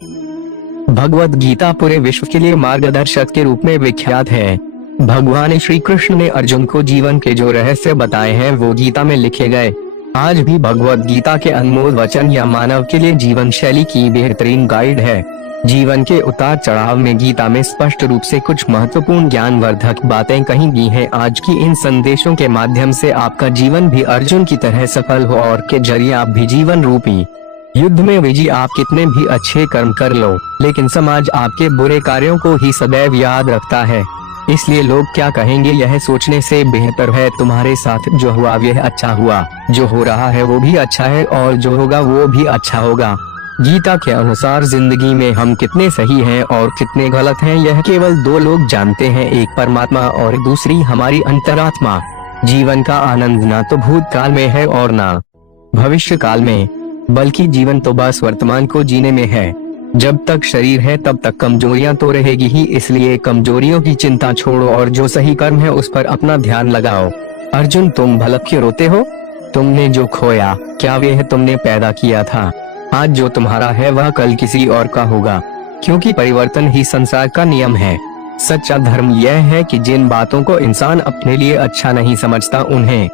भगवद गीता पूरे विश्व के लिए मार्गदर्शक के रूप में विख्यात है। भगवान श्री कृष्ण ने अर्जुन को जीवन के जो रहस्य बताए हैं वो गीता में लिखे गए। आज भी भगवद गीता के अनमोल वचन या मानव के लिए जीवन शैली की बेहतरीन गाइड है। जीवन के उतार चढ़ाव में गीता में स्पष्ट रूप से कुछ महत्वपूर्ण ज्ञानवर्धक बातें कही गई हैं। आज की इन संदेशों के माध्यम से आपका जीवन भी अर्जुन की तरह सफल हो और के जरिए आप भी जीवन रूपी युद्ध में विजयी। आप कितने भी अच्छे कर्म कर लो, लेकिन समाज आपके बुरे कार्यों को ही सदैव याद रखता है। इसलिए लोग क्या कहेंगे यह सोचने से बेहतर है तुम्हारे साथ जो हुआ वह अच्छा हुआ, जो हो रहा है वो भी अच्छा है और जो होगा वो भी अच्छा होगा। गीता के अनुसार जिंदगी में हम कितने सही हैं और कितने गलत हैं यह केवल दो लोग जानते हैं, एक परमात्मा और दूसरी हमारी अंतरात्मा। जीवन का आनंद ना तो भूतकाल में है और ना भविष्य काल में, बल्कि जीवन तो बस वर्तमान को जीने में है। जब तक शरीर है तब तक कमजोरियां तो रहेगी ही, इसलिए कमजोरियों की चिंता छोड़ो और जो सही कर्म है उस पर अपना ध्यान लगाओ। अर्जुन, तुम भला क्यों रोते हो? तुमने जो खोया क्या वह तुमने पैदा किया था? आज जो तुम्हारा है वह कल किसी और का होगा, क्योंकि परिवर्तन ही संसार का नियम है। सच्चा धर्म यह है कि जिन बातों को इंसान अपने लिए अच्छा नहीं समझता उन्हें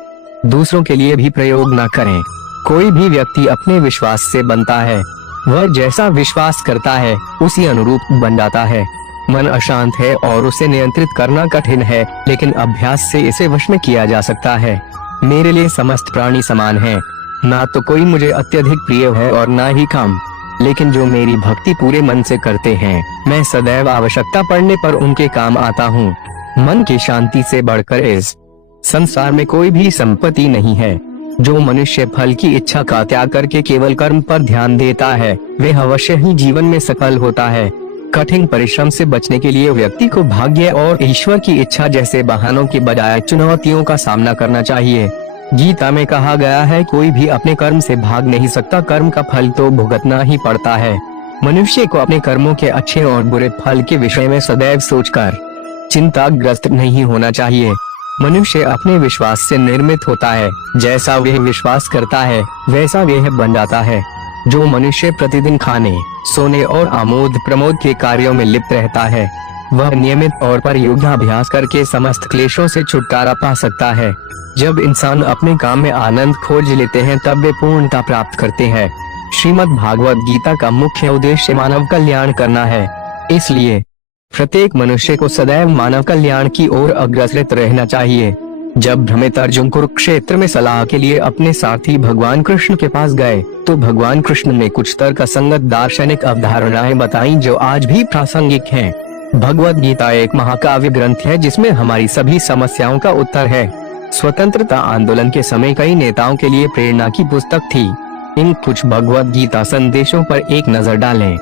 दूसरों के लिए भी प्रयोग न करें। कोई भी व्यक्ति अपने विश्वास से बनता है, वह जैसा विश्वास करता है उसी अनुरूप बन जाता है। मन अशांत है और उसे नियंत्रित करना कठिन है, लेकिन अभ्यास से इसे वश में किया जा सकता है। मेरे लिए समस्त प्राणी समान है, ना तो कोई मुझे अत्यधिक प्रिय है और ना ही कम, लेकिन जो मेरी भक्ति पूरे मन से करते हैं मैं सदैव आवश्यकता पड़ने पर उनके काम आता हूँ। मन की शांति से बढ़कर इस संसार में कोई भी संपत्ति नहीं है। जो मनुष्य फल की इच्छा का त्याग करके केवल कर्म पर ध्यान देता है वह अवश्य ही जीवन में सफल होता है। कठिन परिश्रम से बचने के लिए व्यक्ति को भाग्य और ईश्वर की इच्छा जैसे बहानों की बजाय चुनौतियों का सामना करना चाहिए। गीता में कहा गया है कोई भी अपने कर्म से भाग नहीं सकता, कर्म का फल तो भुगतना ही पड़ता है। मनुष्य को अपने कर्मों के अच्छे और बुरे फल के विषय में सदैव सोचकर चिंताग्रस्त नहीं होना चाहिए। मनुष्य अपने विश्वास से निर्मित होता है, जैसा वह विश्वास करता है वैसा वह बन जाता है। जो मनुष्य प्रतिदिन खाने, सोने और आमोद प्रमोद के कार्यों में लिप्त रहता है वह नियमित तौर पर योगाभ्यास करके समस्त क्लेशों से छुटकारा पा सकता है। जब इंसान अपने काम में आनंद खोज लेते हैं तब वे पूर्णता प्राप्त करते हैं। श्रीमद् भागवत गीता का मुख्य उद्देश्य मानव कल्याण करना है, इसलिए प्रत्येक मनुष्य को सदैव मानव कल्याण की ओर अग्रसर रहना चाहिए। जब भ्रमित अर्जुन कुरुक्षेत्र में सलाह के लिए अपने साथी भगवान कृष्ण के पास गए तो भगवान कृष्ण ने कुछ तर्कसंगत दार्शनिक अवधारणाएं बताई जो आज भी प्रासंगिक हैं। भगवद गीता एक महाकाव्य ग्रंथ है जिसमें हमारी सभी समस्याओं का उत्तर है। स्वतंत्रता आंदोलन के समय कई नेताओं के लिए प्रेरणा की पुस्तक थी। इन कुछ भगवद गीता संदेशों पर एक नजर डालें,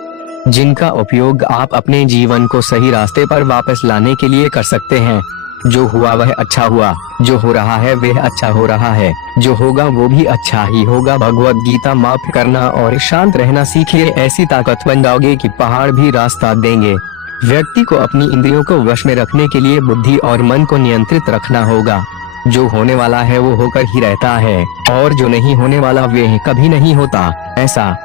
जिनका उपयोग आप अपने जीवन को सही रास्ते पर वापस लाने के लिए कर सकते हैं। जो हुआ वह अच्छा हुआ, जो हो रहा है वह अच्छा हो रहा है, जो होगा वो भी अच्छा ही होगा। भगवद गीता माफ करना और शांत रहना सीखिए, ऐसी ताकत बन जाओगे कि पहाड़ भी रास्ता देंगे। व्यक्ति को अपनी इंद्रियों को वश में रखने के लिए बुद्धि और मन को नियंत्रित रखना होगा। जो होने वाला है वो होकर ही रहता है और जो नहीं होने वाला वह कभी नहीं होता। ऐसा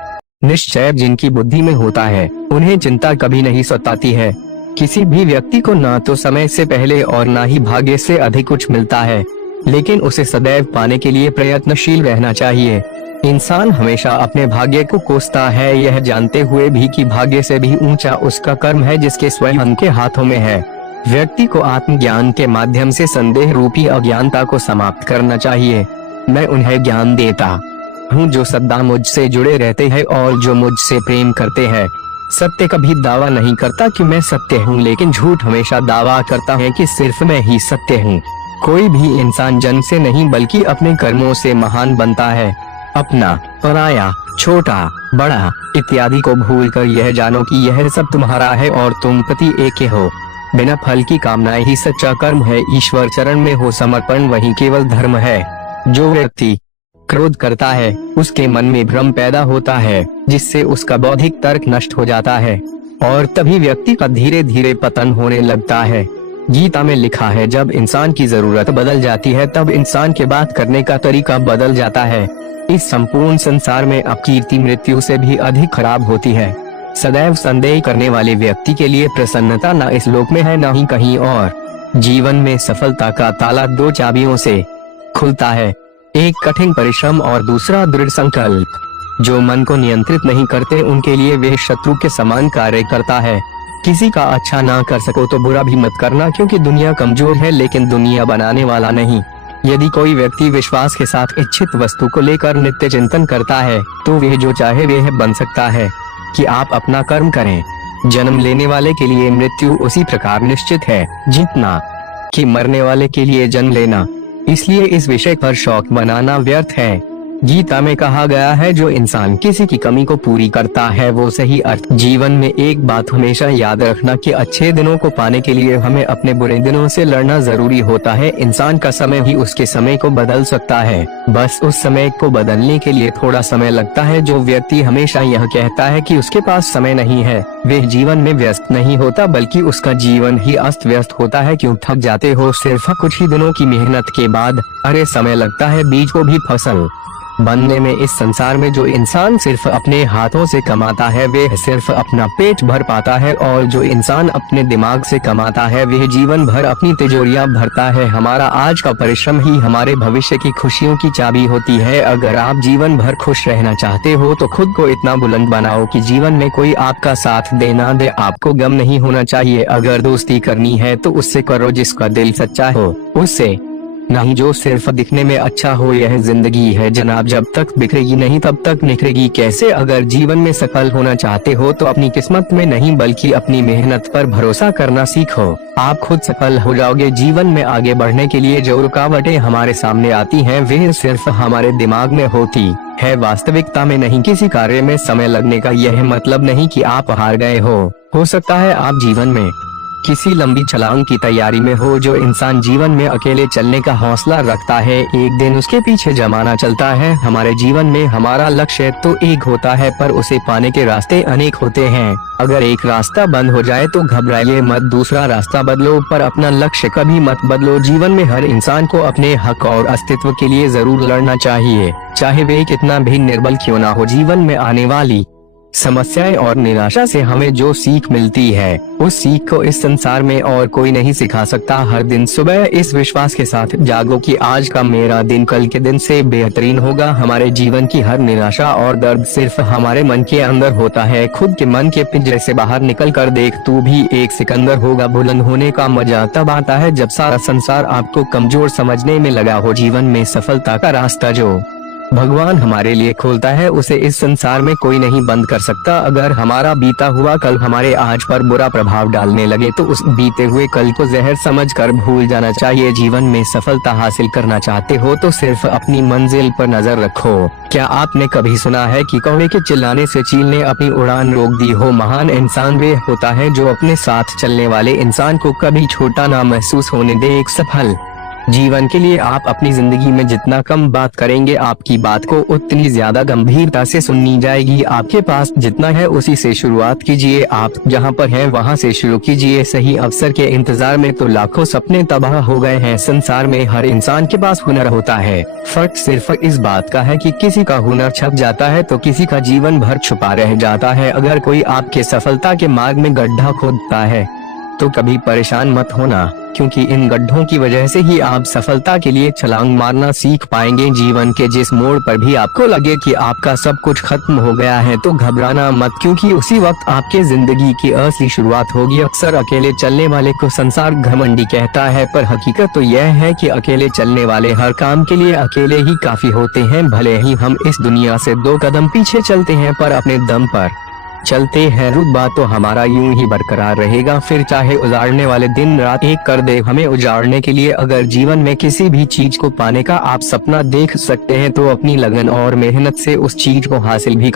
निश्चय जिनकी बुद्धि में होता है उन्हें चिंता कभी नहीं सताती है। किसी भी व्यक्ति को ना तो समय से पहले और ना ही भाग्य से अधिक कुछ मिलता है, लेकिन उसे सदैव पाने के लिए प्रयत्नशील रहना चाहिए। इंसान हमेशा अपने भाग्य को कोसता है, यह जानते हुए भी कि भाग्य से भी ऊंचा उसका कर्म है जिसके स्वयं के हाथों में है। व्यक्ति को आत्मज्ञान के माध्यम से संदेह रूपी अज्ञानता को समाप्त करना चाहिए। मैं उन्हें ज्ञान देता हूँ जो सदा मुझसे जुड़े रहते हैं और जो मुझसे प्रेम करते हैं। सत्य कभी दावा नहीं करता कि मैं सत्य हूँ, लेकिन झूठ हमेशा दावा करता है कि सिर्फ मैं ही सत्य हूँ। कोई भी इंसान जन्म से नहीं बल्कि अपने कर्मों से महान बनता है। अपना, पराया, छोटा, बड़ा इत्यादि को भूलकर यह जानो कि यह सब तुम्हारा है और तुम प्रति एक हो। बिना फल की कामनाएं ही सच्चा कर्म है। ईश्वर चरण में हो समर्पण वही केवल धर्म है। जो व्यक्ति क्रोध करता है उसके मन में भ्रम पैदा होता है, जिससे उसका बौद्धिक तर्क नष्ट हो जाता है और तभी व्यक्ति का धीरे धीरे पतन होने लगता है। गीता में लिखा है जब इंसान की जरूरत बदल जाती है तब इंसान के बात करने का तरीका बदल जाता है। इस संपूर्ण संसार में अपकीर्ति मृत्यु से भी अधिक खराब होती है। सदैव संदेह करने वाले व्यक्ति के लिए प्रसन्नता न इस लोक में है न ही कहीं और। जीवन में सफलता का ताला 2 चाबियों से खुलता है, एक कठिन परिश्रम और दूसरा दृढ़ संकल्प। जो मन को नियंत्रित नहीं करते उनके लिए वे शत्रु के समान कार्य करता है। किसी का अच्छा ना कर सको तो बुरा भी मत करना, क्योंकि दुनिया कमजोर है लेकिन दुनिया बनाने वाला नहीं। यदि कोई व्यक्ति विश्वास के साथ इच्छित वस्तु को लेकर नित्य चिंतन करता है तो वह जो चाहे वह बन सकता है। कि आप अपना कर्म करें। जन्म लेने वाले के लिए मृत्यु उसी प्रकार निश्चित है जितना कि मरने वाले के लिए जन्म लेना। इसलिए इस विषय पर शौक बनाना व्यर्थ है। गीता में कहा गया है, जो इंसान किसी की कमी को पूरी करता है वो सही अर्थ। जीवन में एक बात हमेशा याद रखना कि अच्छे दिनों को पाने के लिए हमें अपने बुरे दिनों से लड़ना जरूरी होता है। इंसान का समय ही उसके समय को बदल सकता है, बस उस समय को बदलने के लिए थोड़ा समय लगता है। जो व्यक्ति हमेशा यह कहता है कि उसके पास समय नहीं है, वह जीवन में व्यस्त नहीं होता बल्कि उसका जीवन ही अस्त व्यस्त होता है। क्यों थक जाते हो सिर्फ कुछ ही दिनों की मेहनत के बाद? अरे समय लगता है बीज को भी फसल बनने में। इस संसार में जो इंसान सिर्फ अपने हाथों से कमाता है वह सिर्फ अपना पेट भर पाता है, और जो इंसान अपने दिमाग से कमाता है वह जीवन भर अपनी तिजोरियां भरता है। हमारा आज का परिश्रम ही हमारे भविष्य की खुशियों की चाबी होती है। अगर आप जीवन भर खुश रहना चाहते हो तो खुद को इतना बुलंद बनाओ कि जीवन में कोई आपका साथ दे ना दे, आपको गम नहीं होना चाहिए। अगर दोस्ती करनी है तो उससे करो जिसका दिल सच्चा हो, उससे नहीं जो सिर्फ दिखने में अच्छा हो। यह जिंदगी है जनाब, जब तक बिखरेगी नहीं तब तक निखरेगी कैसे? अगर जीवन में सफल होना चाहते हो तो अपनी किस्मत में नहीं बल्कि अपनी मेहनत पर भरोसा करना सीखो। आप खुद सफल हो जाओगे। जीवन में आगे बढ़ने के लिए जो रुकावटें हमारे सामने आती हैं वे सिर्फ हमारे दिमाग में होती है, वास्तविकता में नहीं। किसी कार्य में समय लगने का यह मतलब नहीं कि आप हार गए हो सकता है आप जीवन में किसी लंबी छलांग की तैयारी में हो। जो इंसान जीवन में अकेले चलने का हौसला रखता है एक दिन उसके पीछे जमाना चलता है। हमारे जीवन में हमारा लक्ष्य तो एक होता है पर उसे पाने के रास्ते अनेक होते हैं। अगर एक रास्ता बंद हो जाए तो घबराइए मत, दूसरा रास्ता बदलो, पर अपना लक्ष्य कभी मत बदलो। जीवन में हर इंसान को अपने हक और अस्तित्व के लिए जरूर लड़ना चाहिए, चाहे वे कितना भी निर्बल क्यों ना हो। जीवन में आने वाली समस्याएं और निराशा से हमें जो सीख मिलती है उस सीख को इस संसार में और कोई नहीं सिखा सकता। हर दिन सुबह इस विश्वास के साथ जागो कि आज का मेरा दिन कल के दिन से बेहतरीन होगा। हमारे जीवन की हर निराशा और दर्द सिर्फ हमारे मन के अंदर होता है। खुद के मन के पिंजरे से बाहर निकल कर देख, तू भी एक सिकंदर होगा। बुलंद होने का मजा तब आता है जब सारा संसार आपको कमजोर समझने में लगा हो। जीवन में सफलता का रास्ता जो भगवान हमारे लिए खोलता है उसे इस संसार में कोई नहीं बंद कर सकता। अगर हमारा बीता हुआ कल हमारे आज पर बुरा प्रभाव डालने लगे तो उस बीते हुए कल को जहर समझकर भूल जाना चाहिए। जीवन में सफलता हासिल करना चाहते हो तो सिर्फ अपनी मंजिल पर नजर रखो। क्या आपने कभी सुना है कि कौवे के चिल्लाने से चील ने अपनी उड़ान रोक दी हो? महान इंसान वे होता है जो अपने साथ चलने वाले इंसान को कभी छोटा ना महसूस होने दे। एक सफल जीवन के लिए आप अपनी जिंदगी में जितना कम बात करेंगे आपकी बात को उतनी ज्यादा गंभीरता से सुननी जाएगी। आपके पास जितना है उसी से शुरुआत कीजिए। आप जहां पर हैं वहां से शुरू कीजिए। सही अवसर के इंतजार में तो लाखों सपने तबाह हो गए हैं। संसार में हर इंसान के पास हुनर होता है, फर्क सिर्फ इस बात का है कि किसी का हुनर छप जाता है तो किसी का जीवन भर छुपा रह जाता है। अगर कोई आपके सफलता के मार्ग में गड्ढा खोदता है तो कभी परेशान मत होना, क्योंकि इन गड्ढों की वजह से ही आप सफलता के लिए छलांग मारना सीख पाएंगे। जीवन के जिस मोड़ पर भी आपको लगे कि आपका सब कुछ खत्म हो गया है तो घबराना मत, क्योंकि उसी वक्त आपके जिंदगी की असली शुरुआत होगी। अक्सर अकेले चलने वाले को संसार घमंडी कहता है, पर हकीकत तो यह है कि अकेले चलने वाले हर काम के लिए अकेले ही काफी होते हैं। भले ही हम इस दुनिया से 2 कदम पीछे चलते हैं पर अपने दम पर चलते हैं। रुतबा तो हमारा यूं ही बरकरार रहेगा, फिर चाहे उजाड़ने वाले दिन रात एक कर दे हमें उजाड़ने के लिए। अगर जीवन में किसी भी चीज को पाने का आप सपना देख सकते हैं तो अपनी लगन और मेहनत से उस चीज को हासिल भी कर